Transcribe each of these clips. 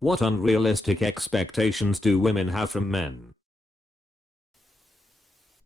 What unrealistic expectations do women have from men?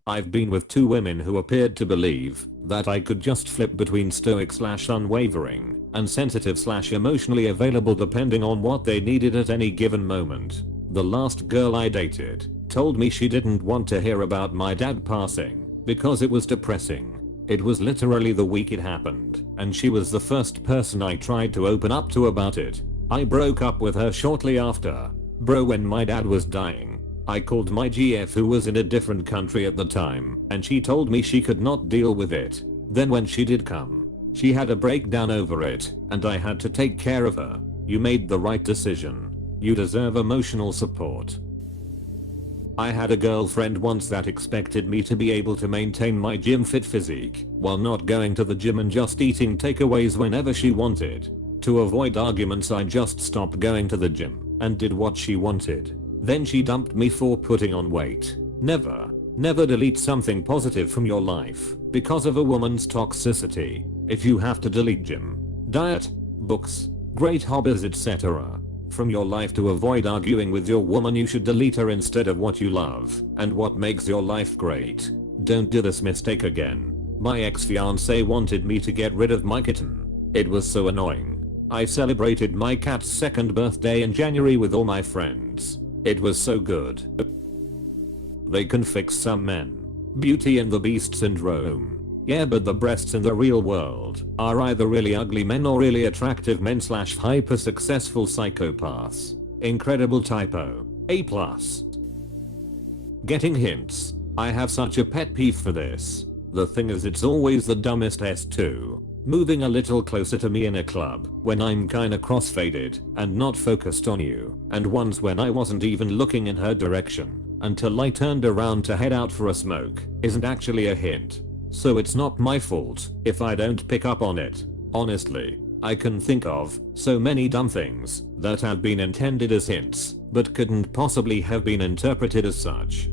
I've been with 2 women who appeared to believe that I could just flip between stoic/unwavering and sensitive/emotionally available depending on what they needed at any given moment. The last girl I dated told me she didn't want to hear about my dad passing because it was depressing. It was literally the week it happened, and she was the first person I tried to open up to about it. I broke up with her shortly after. Bro, when my dad was dying, I called my GF who was in a different country at the time, and she told me she could not deal with it. Then when she did come, she had a breakdown over it, and I had to take care of her. You made the right decision. You deserve emotional support. I had a girlfriend once that expected me to be able to maintain my gym fit physique while not going to the gym and just eating takeaways whenever she wanted. To avoid arguments, I just stopped going to the gym and did what she wanted. Then she dumped me for putting on weight. Never delete something positive from your life because of a woman's toxicity. If you have to delete gym, diet, books, great hobbies, etc. from your life to avoid arguing with your woman, you should delete her instead of what you love and what makes your life great. Don't do this mistake again. My ex-fiance wanted me to get rid of my kitten. It was so annoying. I celebrated my cat's 2nd birthday in January with all my friends. It was so good. They can fix some men. Beauty and the Beast syndrome. Yeah, but the breasts in the real world are either really ugly men or really attractive men/hyper successful psychopaths. Incredible typo. A+. Getting hints. I have such a pet peeve for this. The thing is, it's always the dumbest S2. Moving a little closer to me in a club when I'm kinda crossfaded and not focused on you, and once when I wasn't even looking in her direction until I turned around to head out for a smoke, isn't actually a hint. So it's not my fault if I don't pick up on it. Honestly, I can think of so many dumb things that have been intended as hints but couldn't possibly have been interpreted as such.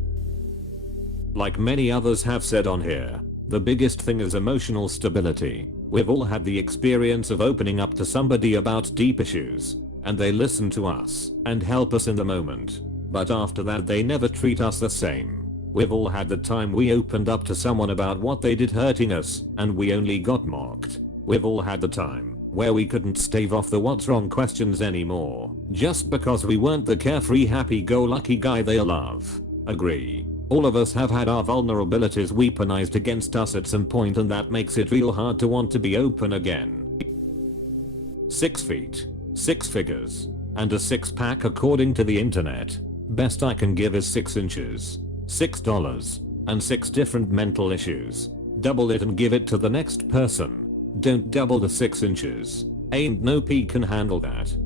Like many others have said on here, the biggest thing is emotional stability. We've all had the experience of opening up to somebody about deep issues, and they listen to us and help us in the moment. But after that they never treat us the same. We've all had the time we opened up to someone about what they did hurting us, and we only got mocked. We've all had the time where we couldn't stave off the what's wrong questions anymore, just because we weren't the carefree happy-go-lucky guy they love. Agree. All of us have had our vulnerabilities weaponized against us at some point, and that makes it real hard to want to be open again. 6 feet, 6 figures, and a 6-pack according to the internet. Best I can give is 6 inches, $6, and 6 different mental issues. Double it and give it to the next person. Don't double the 6 inches. Ain't no P can handle that.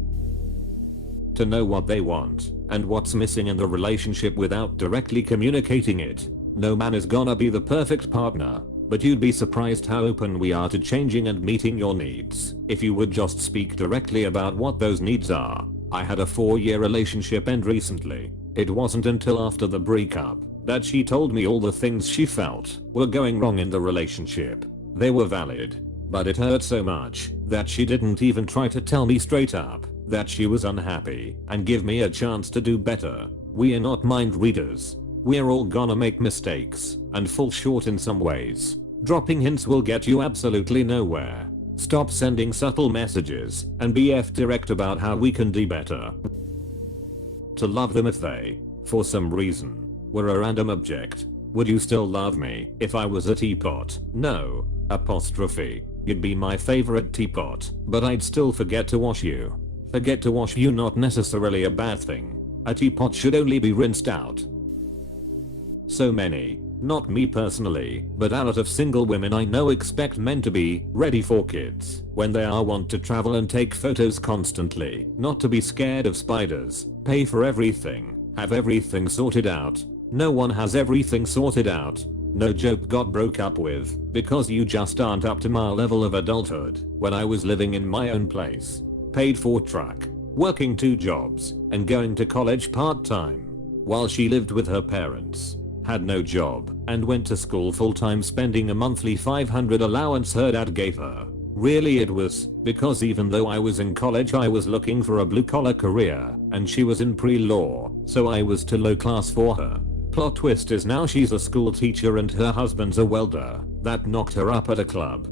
To know what they want and what's missing in the relationship without directly communicating it. No man is gonna be the perfect partner, but you'd be surprised how open we are to changing and meeting your needs if you would just speak directly about what those needs are. I had a 4-year relationship end recently. It wasn't until after the breakup that she told me all the things she felt were going wrong in the relationship. They were valid, but it hurt so much that she didn't even try to tell me straight up that she was unhappy and give me a chance to do better. We are not mind readers. We're all gonna make mistakes and fall short in some ways. Dropping hints will get you absolutely nowhere. Stop sending subtle messages and be direct about how we can do better. To love them if they, for some reason, were a random object. Would you still love me if I was a teapot? No. Apostrophe. You'd be my favorite teapot, but I'd still forget to wash you. Forget to wash you, not necessarily a bad thing. A teapot should only be rinsed out. So many, not me personally, but a lot of single women I know expect men to be ready for kids when they want to travel and take photos constantly, not to be scared of spiders, pay for everything, have everything sorted out. No one has everything sorted out. No joke, got broke up with because you just aren't up to my level of adulthood when I was living in my own place. Paid for truck, working 2 jobs, and going to college part-time while she lived with her parents. Had no job and went to school full-time, spending a monthly $500 allowance her dad gave her. Really it was, because even though I was in college I was looking for a blue collar career, and she was in pre-law, so I was too low class for her. Plot twist is now she's a school teacher and her husband's a welder. That knocked her up at a club.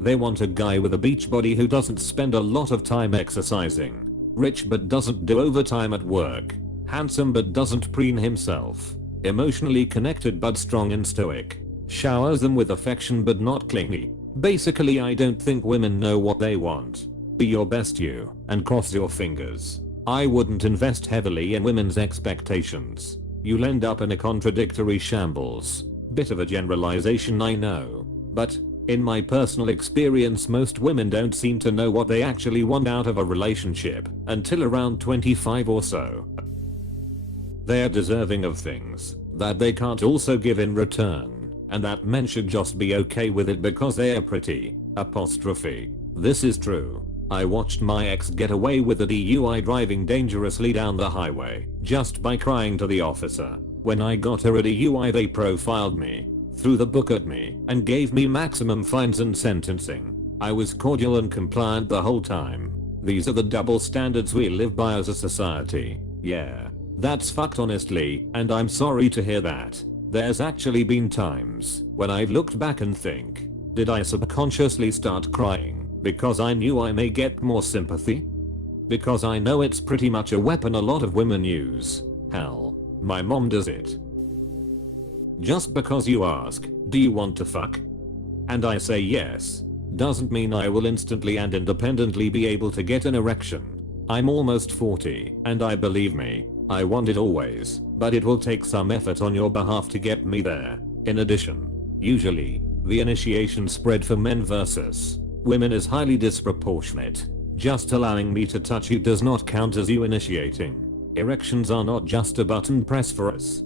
They want a guy with a beach body who doesn't spend a lot of time exercising. Rich but doesn't do overtime at work. Handsome but doesn't preen himself. Emotionally connected but strong and stoic. Showers them with affection but not clingy. Basically, I don't think women know what they want. Be your best you, and cross your fingers. I wouldn't invest heavily in women's expectations. You'll end up in a contradictory shambles. Bit of a generalization, I know. But, in my personal experience, most women don't seem to know what they actually want out of a relationship until around 25 or so. They are deserving of things that they can't also give in return, and that men should just be okay with it because they are pretty. Apostrophe. This is true. I watched my ex get away with a DUI driving dangerously down the highway just by crying to the officer. When I got her a DUI, they profiled me, threw the book at me, and gave me maximum fines and sentencing. I was cordial and compliant the whole time. These are the double standards we live by as a society. Yeah, that's fucked honestly, and I'm sorry to hear that. There's actually been times when I've looked back and think, did I subconsciously start crying because I knew I may get more sympathy? Because I know it's pretty much a weapon a lot of women use. Hell, my mom does it. Just because you ask, do you want to fuck? And I say yes, doesn't mean I will instantly and independently be able to get an erection. I'm almost 40, and believe me, I want it always, but it will take some effort on your behalf to get me there. In addition, usually, the initiation spread for men versus women is highly disproportionate. Just allowing me to touch you does not count as you initiating. Erections are not just a button press for us.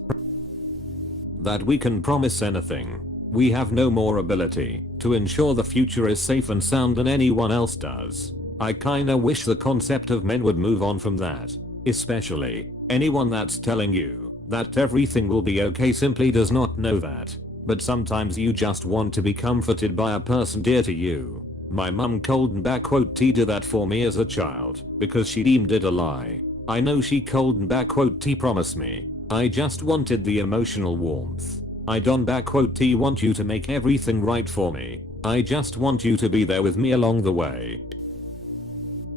That we can promise anything. We have no more ability to ensure the future is safe and sound than anyone else does. I kinda wish the concept of men would move on from that. Especially, anyone that's telling you that everything will be okay simply does not know that. But sometimes you just want to be comforted by a person dear to you. My mum cold and *T did that for me as a child because she deemed it a lie. I know she cold and *T promised me. I just wanted the emotional warmth. I don't *T want you to make everything right for me. I just want you to be there with me along the way.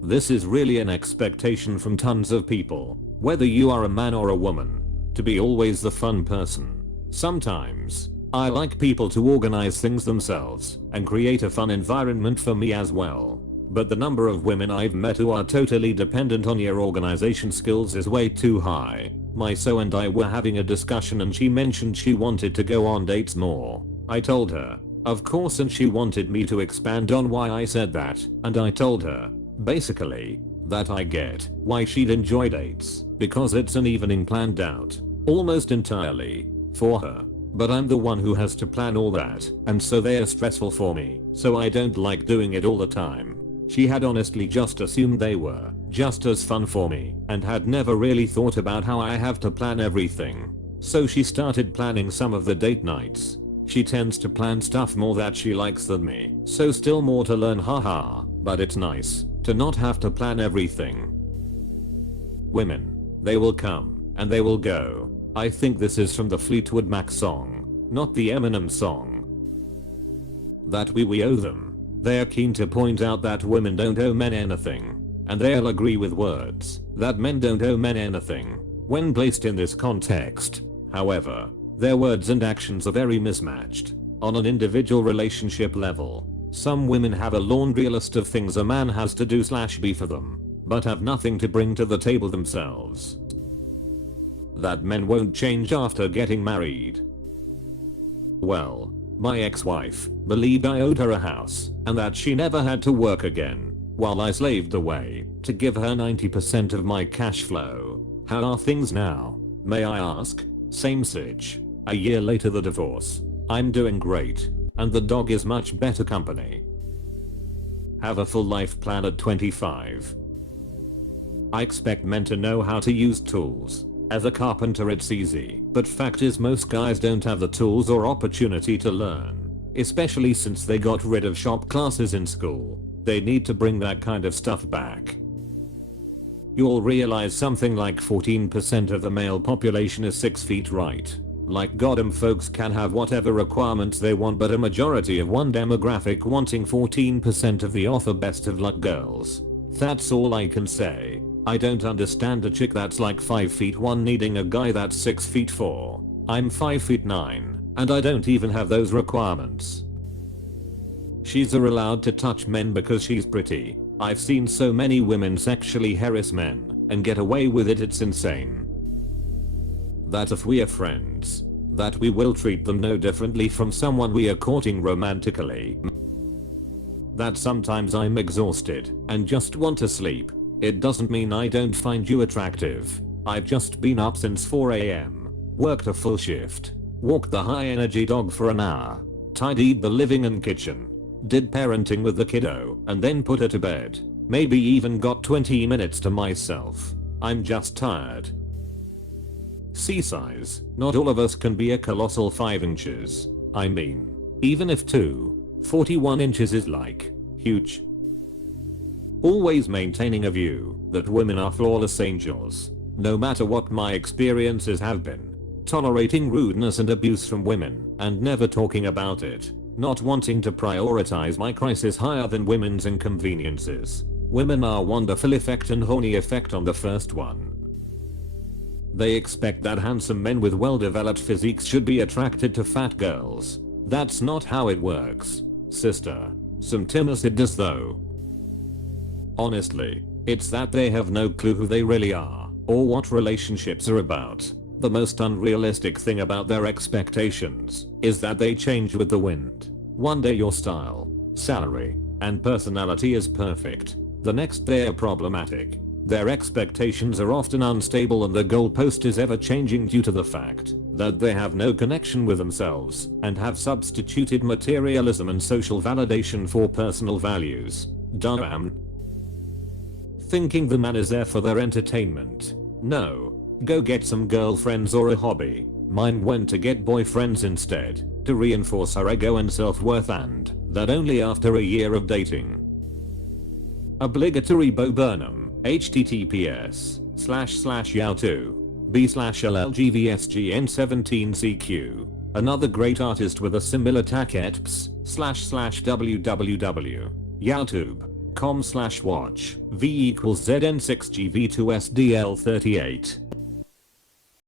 This is really an expectation from tons of people, whether you are a man or a woman, to be always the fun person. Sometimes, I like people to organize things themselves and create a fun environment for me as well. But the number of women I've met who are totally dependent on your organization skills is way too high. My so and I were having a discussion and she mentioned she wanted to go on dates more. I told her, of course, and she wanted me to expand on why I said that, and I told her, basically, that I get why she'd enjoy dates, because it's an evening planned out, almost entirely, for her. But I'm the one who has to plan all that, and so they're stressful for me, so I don't like doing it all the time. She had honestly just assumed they were just as fun for me, and had never really thought about how I have to plan everything. So she started planning some of the date nights. She tends to plan stuff more that she likes than me, so still more to learn, haha, but it's nice to not have to plan everything. Women, they will come, and they will go. I think this is from the Fleetwood Mac song, not the Eminem song. That we owe them. They are keen to point out that women don't owe men anything, and they'll agree with words that men don't owe men anything when placed in this context. However, their words and actions are very mismatched. On an individual relationship level, some women have a laundry list of things a man has to do / be for them, but have nothing to bring to the table themselves. That men won't change after getting married. Well, my ex-wife believed I owed her a house and that she never had to work again, while I slaved away to give her 90% of my cash flow. How are things now, may I ask? Same sitch. A year later, the divorce. I'm doing great, and the dog is much better company. Have a full life plan at 25. I expect men to know how to use tools. As a carpenter it's easy, but fact is most guys don't have the tools or opportunity to learn. especially since they got rid of shop classes in school. They need to bring that kind of stuff back. You'll realize something like 14% of the male population is 6 feet, right? Like goddamn, folks can have whatever requirements they want, but a majority of one demographic wanting 14% of the offer. Best of luck, girls. That's all I can say. I don't understand a chick that's like 5 feet 1 needing a guy that's 6 feet 4. I'm 5 feet 9 and I don't even have those requirements. She's allowed to touch men because she's pretty. I've seen so many women sexually harass men and get away with it, it's insane. That if we are friends, that we will treat them no differently from someone we are courting romantically. That sometimes I'm exhausted and just want to sleep. It doesn't mean I don't find you attractive. I've just been up since 4 AM, worked a full shift, walked the high energy dog for an hour, tidied the living and kitchen, did parenting with the kiddo, and then put her to bed. Maybe even got 20 minutes to myself. I'm just tired. C size. Not all of us can be a colossal 5 inches. I mean, even if 41 inches is like huge. Always maintaining a view that women are flawless angels. No matter what my experiences have been. Tolerating rudeness and abuse from women and never talking about it. Not wanting to prioritize my crisis higher than women's inconveniences. Women are wonderful effect and horny effect on the first one. They expect that handsome men with well-developed physiques should be attracted to fat girls. That's not how it works, sister. Some Timos it does though. Honestly, it's that they have no clue who they really are or what relationships are about. The most unrealistic thing about their expectations is that they change with the wind. One day your style, salary, and personality is perfect. The next they are problematic. Their expectations are often unstable and the goalpost is ever changing due to the fact that they have no connection with themselves and have substituted materialism and social validation for personal values. Dumb. Thinking the man is there for their entertainment. No. Go get some girlfriends or a hobby. Mine went to get boyfriends instead, to reinforce her ego and self-worth, and that only after a year of dating. Obligatory Bo Burnham, https://yahoo.b/llgvsgn17cq. Another great artist with a similar tag //www. youtube.com/watch v =zn6gv2sdl38.